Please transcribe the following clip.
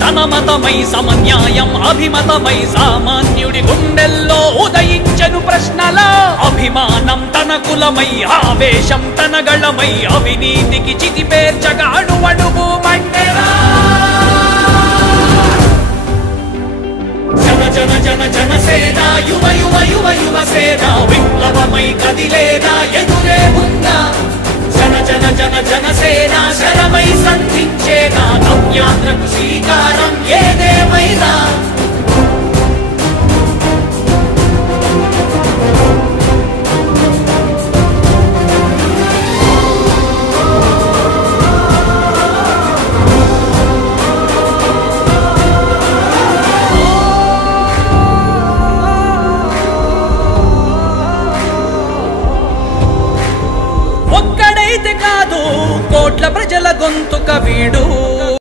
తన మతమై సమన్యాయం అభిమతమై సామాన్యుడి గుండెల్లో ఉదయించెను ప్రశ్నల అభిమానం తన కులమై ఆవేశం తన గళమై అవినీతికి చితిపేర్చగా అణువణువు మండెరా జన జన జన జనసేన యువ యువ యువ యువసేన విప్లవమై కదిలేనా ఎదురే ఉందా జన జన జన జనసేన శరమై సంధించేనా నవ్యాత్రకు శ్రీకారం ఏదేమైనా ఒక్కడైతే కాదు కోట్ల ప్రజల గొంతుక వీడు